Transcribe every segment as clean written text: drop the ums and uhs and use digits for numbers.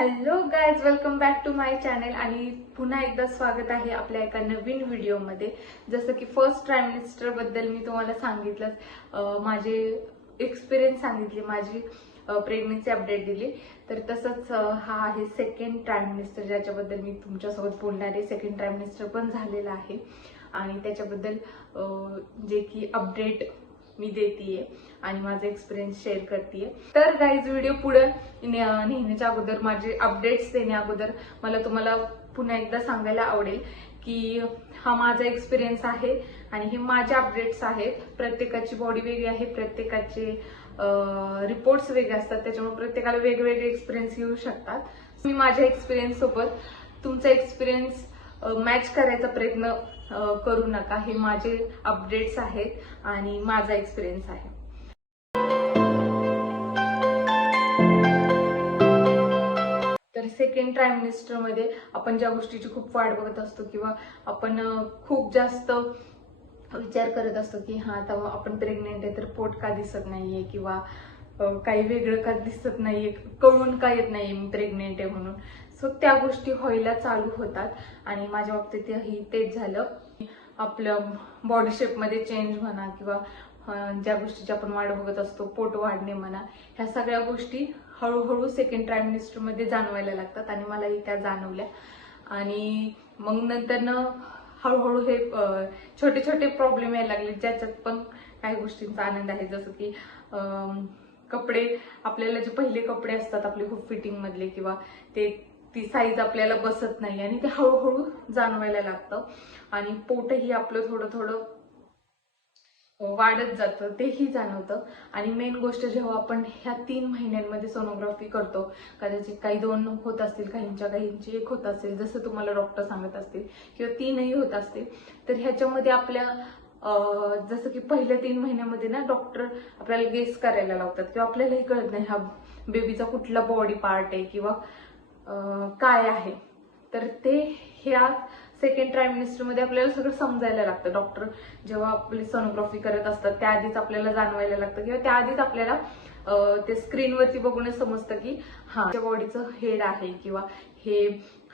Hello guys, welcome back to my channel आणि पुन्हा एकदा स्वागत आहे आपल्या एका नवीन व्हिडिओमध्ये. जसं की फर्स्ट ट्रायमिस्टर बद्दल मी तुम्हाला सांगितलं, माझे एक्सपिरियन्स सांगितले, माझी प्रेग्नन्सी अपडेट दिली. तर तसंच हा आहे सेकंड ट्रायमिस्टर ज्याच्याबद्दल मी तुमच्यासोबत बोलणार आहे. सेकंड ट्रायमिस्टर पण झालेला आहे आणि त्याच्याबद्दल जे की अपडेट मी देतीये आणि माझा एक्सपिरियन्स शेअर करतेय. तर गाईज, व्हिडिओ पुढे नेण्याच्या अगोदर, माझे अपडेट्स देण्या अगोदर मला तुम्हाला पुन्हा एकदा सांगायला आवडेल की हा माझा एक्सपिरियन्स आहे आणि हे माझे अपडेट्स आहेत. प्रत्येकाची बॉडी वेगळी आहे, प्रत्येकाचे रिपोर्ट्स वेगळे असतात, त्याच्यामुळे प्रत्येकाला वेगवेगळे एक्सपिरियन्स येऊ शकतात. मी माझ्या एक्सपिरियन्स सोबत तुमचा एक्सपिरियन्स मॅच करायचा प्रयत्न करू नका. हे माझे अपडेट्स आहेत आणि माझा एक्सपिरियन्स आहे. तर सेकंड ट्रायमिस्टर मध्ये आपण ज्या गोष्टीची खूप वाट बघत असतो किंवा आपण खूप जास्त विचार करत असतो की हा आता आपण प्रेग्नेंट आहे तर पोट का दिसत नाहीये किंवा काही वेगळं का दिसत नाहीये, कळून का येत नाहीये मी प्रेग्नेंट आहे म्हणून. सो त्या गोष्टी व्हायला चालू होतात आणि माझ्या बाबतीतही तेच झालं. आपलं बॉडी शेपमध्ये चेंज म्हणा किंवा ज्या गोष्टीची आपण वाट बघत असतो, पोट वाढणे म्हणा, ह्या सगळ्या गोष्टी हळूहळू सेकंड ट्रायमिस्टर मध्ये जाणवायला लागतात आणि मलाही त्या जाणवल्या. आणि मग नंतर हळूहळू हे छोटे छोटे प्रॉब्लेम यायला लागले, ज्याच्यात पण काही गोष्टींचा आनंद आहे. जसं की कपडे, आपल्याला जे पहिले कपडे असतात आपले खूप फिटिंग मधले किंवा ती साईज आपल्याला बसत नाही आणि ते हळूहळू जाणवायला लागतं. आणि पोटही आपलं थोडं थोडं वाढत जातं, तेही जाणवतं. आणि मेन गोष्ट, जेव्हा आपण ह्या 3 महिन्यांमध्ये सोनोग्राफी करतो, कदाचित काही 2 होत असतील, काहींची 1 होत असेल, जसं तुम्हाला डॉक्टर सांगत असतील, किंवा 3ही होत असतील, तर ह्याच्यामध्ये आपल्या जसं की पहिल्या 3 महिन्यामध्ये ना डॉक्टर आपल्याला गेस करायला लावतात किंवा आपल्यालाही कळत नाही हा बेबीचा कुठला बॉडी पार्ट आहे किंवा काय आहे. तर ते ह्या सेकंड ट्रायमिस्टर मध्ये आपल्याला सगळं समजायला लागतं. डॉक्टर जेव्हा आपली सोनोग्राफी करत असतात त्याआधीच आपल्याला जाणवायला लागतं किंवा त्याआधीच आपल्याला ते स्क्रीनवरती बघूनच समजतं की हा बॉडीचं हेड आहे किंवा हे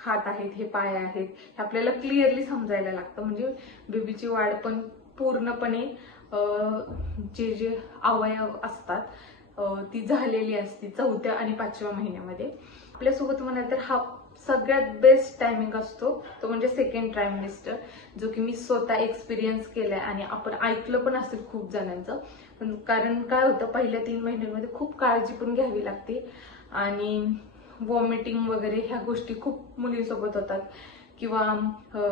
हात आहेत, हे पाय आहेत, हे आपल्याला क्लिअरली समजायला लागतं. म्हणजे बेबीची वाढ पण पूर्णपणे जे अवयव असतात ती झालेली असते 4थ्या आणि 5व्या महिन्यामध्ये. आपल्यासोबत म्हणाल तर हा सगळ्यात बेस्ट टायमिंग असतो तो म्हणजे सेकंड ट्रायमिस्टर, जो की मी स्वतः एक्सपिरियन्स केलाय आणि आपण ऐकलं पण असेल खूप जणांचं. कारण काय होतं, पहिल्या 3 महिन्यांमध्ये खूप काळजी पण घ्यावी लागते आणि वॉमिटिंग वगैरे ह्या गोष्टी खूप मुलींसोबत होतात किंवा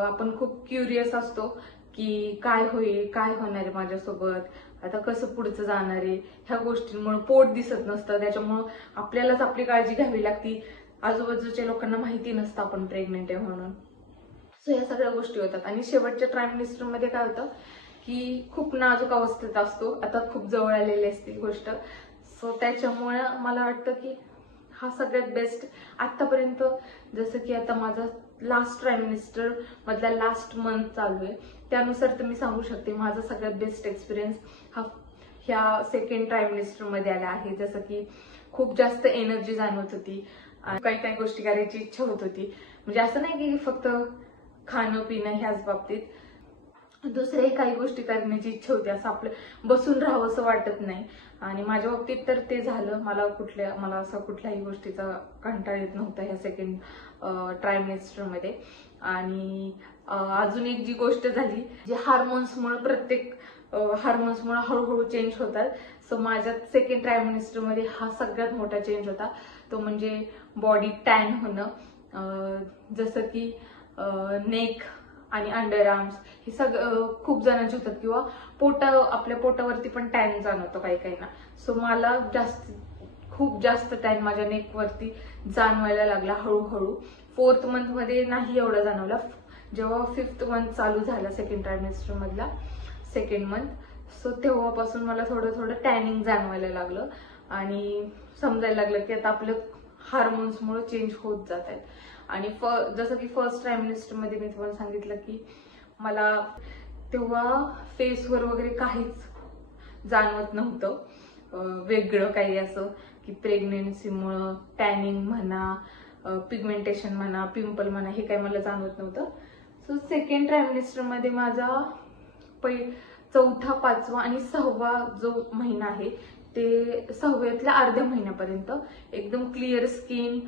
आपण खूप क्युरियस असतो की काय होईल, काय होणार आहे माझ्यासोबत, आता कसं पुढचं जाणार आहे. ह्या गोष्टींमुळे पोट दिसत नसतं, त्याच्यामुळं आपल्यालाच आपली काळजी घ्यावी लागती. आजूबाजूच्या लोकांना माहिती नसतं आपण प्रेग्नेंट आहे म्हणून. सो ह्या सगळ्या गोष्टी होतात. आणि शेवटच्या ट्रायमिस्टर मध्ये काय होतं की खूप नाजूक अवस्थेत असतो, आता खूप जवळ आलेली असते गोष्ट. सो त्याच्यामुळे मला वाटतं की हा सगळ्यात बेस्ट आतापर्यंत. जसं की आता माझा लास्ट ट्रायमिस्टर मधला लास्ट मंथ चालू आहे, त्यानुसार तर मी सांगू शकते माझा सगळ्यात बेस्ट एक्सपिरियन्स हा ह्या सेकंड ट्रायमिस्टर मध्ये आला आहे. जसं की खूप जास्त एनर्जी जाणवत होती, काही काही गोष्टी करायची इच्छा होत होती. म्हणजे असं नाही की फक्त खाणं पिणं ह्याच बाबतीत, दुसऱ्याही काही गोष्टी करण्याची इच्छा होती. असं आपलं बसून राहावं असं वाटत नाही. आणि माझ्या बाबतीत तर ते झालं. मला असं कुठल्याही गोष्टीचा कंटाळा येत नव्हता ह्या सेकंड ट्रायमिस्टर मध्ये. आणि अजून एक जी गोष्ट झाली, जी हार्मोन्समुळे, प्रत्येक हार्मोन्समुळे हळूहळू चेंज होतात. सो माझ्या सेकंड ट्रायमिस्टर मध्ये हा सगळ्यात मोठा चेंज होता, तो म्हणजे बॉडी टॅन होणं. जसं की नेक आणि अंडर आर्म्स हे सगळं खूप जणांचे होतात किंवा आपल्या पोटावरती पण टॅन जाणवतो काही काहींना. सो मला खूप जास्त टॅन माझ्या नेकवरती जाणवायला लागला हळूहळू. 4th मंथ मध्ये नाही एवढा जाणवला. जेव्हा 5th मंथ चालू झाला सेकंड ट्रायमिस्टर मधला सेकंड मंथ, सो तेव्हापासून मला थोडं थोडं टॅनिंग जाणवायला लागलं आणि समजायला लागलं की आता आपलं हार्मोन्समुळे चेंज होत जात आहेत. आणि जसं की फर्स्ट ट्रायमिस्टर मध्ये मी तुम्हाला सांगितलं की मला तेव्हा फेसवर वगैरे काहीच जाणवत नव्हतं वेगळं काही, असं की प्रेग्नेन्सीमुळं टॅनिंग म्हणा पिगमेंटेशन म्हणा, पिंपल म्हणा, हे काही मला जाणवत नव्हतं. सो सेकंड ट्रायमिनिस्टरमध्ये माझा चौथा, पाचवा आणि 6वा जो महिना आहे ते 6व्यातल्या अर्ध्या महिन्यापर्यंत एकदम क्लिअर स्किन,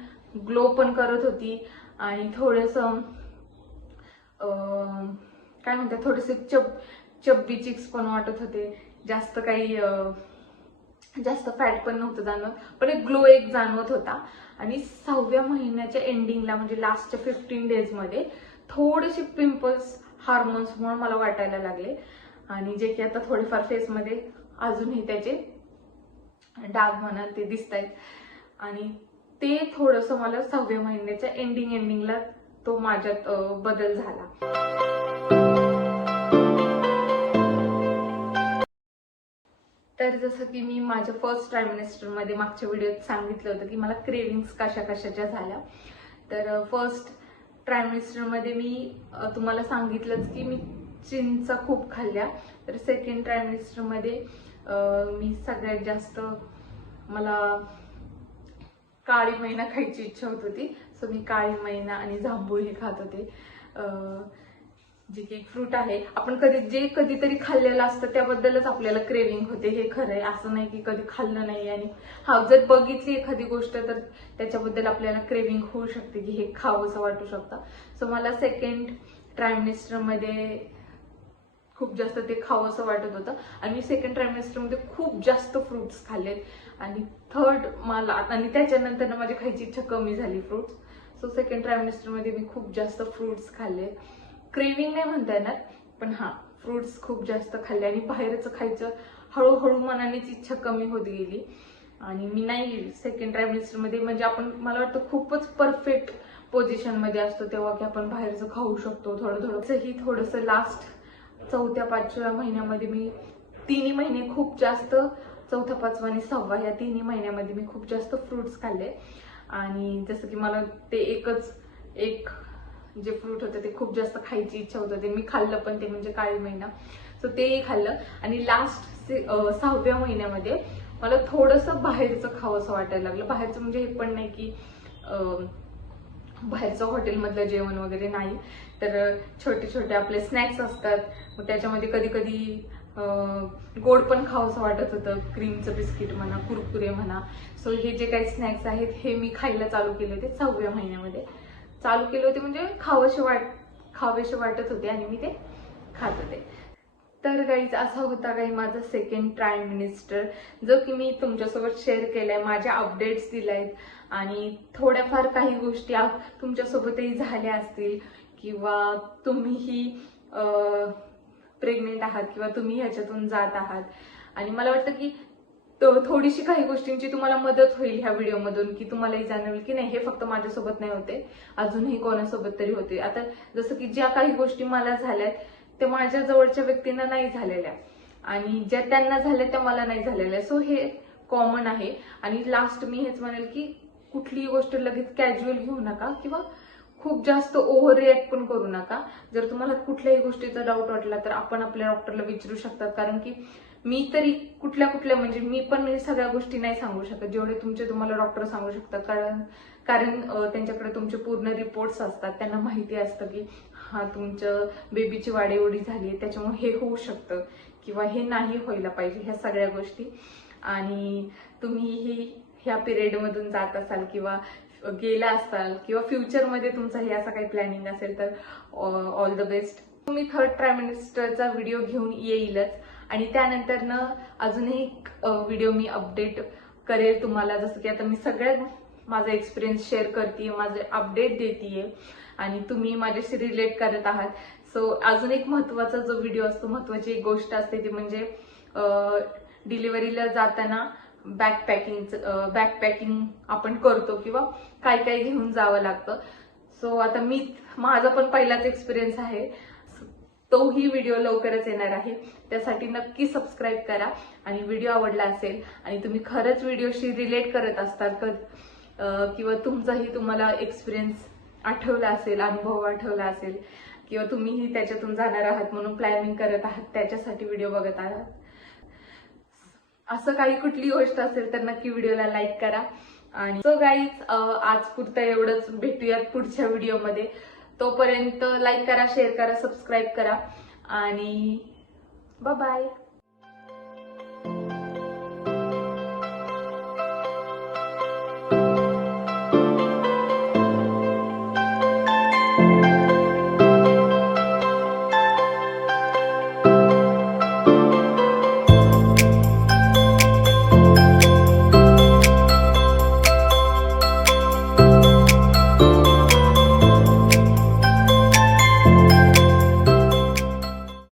ग्लो पण करत होती आणि थोडंसं काय म्हणतात, थोडेसे चब्बी चिक्स पण वाटत होते. जास्त काही जास्त फॅट पण नव्हतं जाणवत, पण एक ग्लो एक जाणवत होता. आणि 6व्या महिन्याच्या एंडिंगला म्हणजे लास्टच्या 15 डेजमध्ये थोडेसे पिंपल्स हार्मोन्समुळे मला वाटायला लागले आणि जे की आता थोडेफार फेसमध्ये अजूनही त्याचे डाग म्हणा ते दिसत आहेत. आणि ते थोडंसं मला 6व्या महिन्याच्या एंडिंगला तो माझ्यात बदल झाला. तर जसं की मी माझ्या फर्स्ट ट्रायमिनिस्टरमध्ये मागच्या व्हिडिओत सांगितलं होतं की मला क्रेविंग्स कशा कशाच्या झाल्या. तर फर्स्ट ट्रायमिनिस्टरमध्ये मी तुम्हाला सांगितलंच की मी चिंचा खूप खाल्ल्या. तर सेकंड ट्रायमिनिस्टरमध्ये मी सगळ्यात जास्त मला काळी मैना खायची इच्छा होत होती. सो मी काळी मैना आणि जांभूळ हे खात होते, जे की एक फ्रूट आहे. आपण कधीतरी खाल्लेलं असतं त्याबद्दलच आपल्याला क्रेविंग होते, हे खरं आहे. असं नाही की कधी खाल्लं नाही आणि जर बघितली एखादी गोष्ट तर त्याच्याबद्दल आपल्याला क्रेविंग होऊ शकते की हे खावंसं वाटू शकतं. सो मला सेकंड ट्रायमिनिस्टरमध्ये खूप जास्त ते खावंसं वाटत होतं आणि मी सेकंड ट्रायमिनिस्टरमध्ये खूप जास्त फ्रुट्स खाल्लेत. आणि थर्ड मला आणि त्याच्यानंतर माझी खायची इच्छा कमी झाली फ्रुट्स. सो सेकंड ट्रायमिनिस्टरमध्ये मी खूप जास्त फ्रुट्स खाल्ले. क्रेविंग नाही म्हणता येणार, पण फ्रुट्स खूप जास्त खाल्ले आणि बाहेरचं खायचं हळूहळू मनानेच इच्छा कमी होत गेली. आणि मी नाही सेकंड ट्रायमिनिस्टरमध्ये म्हणजे मला वाटतं खूपच परफेक्ट पोझिशनमध्ये असतो तेव्हा की आपण बाहेरचं खाऊ शकतो थोडंसं लास्ट 4थ्या 5व्या महिन्यामध्ये मी 3 महिने खूप जास्त, 4था 5वा आणि 6वा या 3 महिन्यामध्ये मी खूप जास्त फ्रुट्स खाल्ले. आणि जसं की मला ते एक जे फ्रूट होतं ते खूप जास्त खायची इच्छा होत होती. मी खाल्लं पण ते म्हणजे काळी मैना. सो तेही खाल्लं. आणि लास्ट 6व्या महिन्यामध्ये मला थोडंसं बाहेरचं खावंसं वाटायला लागलं. बाहेरचं म्हणजे हे पण नाही की बाहेरचं हॉटेलमधलं जेवण वगैरे नाही, तर छोटे छोटे आपले स्नॅक्स असतात. मग त्याच्यामध्ये कधी कधी गोड पण खावंसं वाटत होतं, क्रीमचं बिस्किट म्हणा, कुरकुरे म्हणा. सो हे जे काही स्नॅक्स आहेत हे मी खायला चालू केले होते 6व्या महिन्यामध्ये. चालू केले होते म्हणजे खावेसे वाटत होते आणि मी ते खात होते. तर गाईज असा होता काही माझा सेकंड ट्रायमिनिस्टर, जो की मी तुमच्यासोबत शेअर केलाय, माझ्या अपडेट्स दिल्यात आणि थोड्याफार काही गोष्टी तुमच्यासोबतही झाल्या असतील किंवा तुम्हीही प्रेग्नेंट आहात किंवा तुम्ही ह्याच्यातून जात आहात. आणि मला वाटतं की थोडीशी काही गोष्टींची तुम्हाला मदत होईल ह्या व्हिडिओमधून, की तुम्हालाही जाणवेल की नाही हे फक्त माझ्यासोबत नाही होते, अजूनही कोणासोबत तरी होते. आता जसं की ज्या काही गोष्टी मला झाल्यात त्या माझ्या जवळच्या व्यक्तींना नाही झालेल्या आणि ज्या त्यांना झाल्या त्या मला नाही झालेल्या. सो हे कॉमन आहे. आणि लास्ट मी हेच म्हणेल की कुठलीही गोष्ट लगेच कॅज्युअल घेऊ नका किंवा खूप जास्त ओव्हर रिॲक्ट पण करू नका. जर तुम्हाला कुठल्याही गोष्टीचा डाऊट वाटला तर आपण आपल्या डॉक्टरला विचारू शकतात. कारण की मी तरी कुठल्या म्हणजे मी पण सगळ्या गोष्टी नाही सांगू शकत जेवढे तुम्हाला डॉक्टर सांगू शकतात. कारण त्यांच्याकडे तुमचे पूर्ण रिपोर्ट्स असतात. त्यांना माहिती असतं की तुमच्या बेबीची वाढ एवढी झाली आहे त्याच्यामुळे हे होऊ शकतं किंवा हे नाही व्हायला पाहिजे, ह्या सगळ्या गोष्टी. आणि तुम्हीही ह्या पिरियडमधून जात असाल किंवा गेला असाल किंवा फ्युचरमध्ये तुमचा हे असा काही प्लॅनिंग असेल तर ऑल द बेस्ट. मी थर्ड ट्रायमिनिस्टरचा व्हिडिओ घेऊन येईलच आणि त्यानंतर अजूनही एक व्हिडिओ मी अपडेट करेल तुम्हाला. जसं की आता मी सगळ्यात माझा एक्सपिरियन्स शेअर करते, माझे अपडेट देते आणि तुम्ही माझ्याशी रिलेट करत आहात. सो अजून एक महत्त्वाचा जो व्हिडिओ असतो, महत्त्वाची एक गोष्ट असते ती म्हणजे डिलिव्हरीला जाताना बॅकपॅकिंग आपण करतो किंवा काय काय घेऊन जावं लागतं. सो आता माझा पण पहिलाच एक्सपिरियन्स आहे, तोही व्हिडिओ लवकरच येणार आहे. त्यासाठी नक्की सबस्क्राईब करा. आणि व्हिडिओ आवडला असेल आणि तुम्ही खरंच व्हिडिओशी रिलेट करत असतात किंवा तुम्हाला एक्सपिरियन्स आठवला असेल, अनुभव आठवला असेल किंवा तुम्हीही त्याच्यातून जाणार आहात म्हणून प्लॅनिंग करत आहात, त्याच्यासाठी व्हिडिओ बघत आहात, असं काही कुठली गोष्ट असेल तर नक्की व्हिडिओला लाईक करा आणि सो गाईज आज पुरतं एवढंच. भेटूयात पुढच्या व्हिडिओमध्ये. तोपर्यंत लाईक करा, शेअर करा, सबस्क्राईब करा आणि बाय बाय.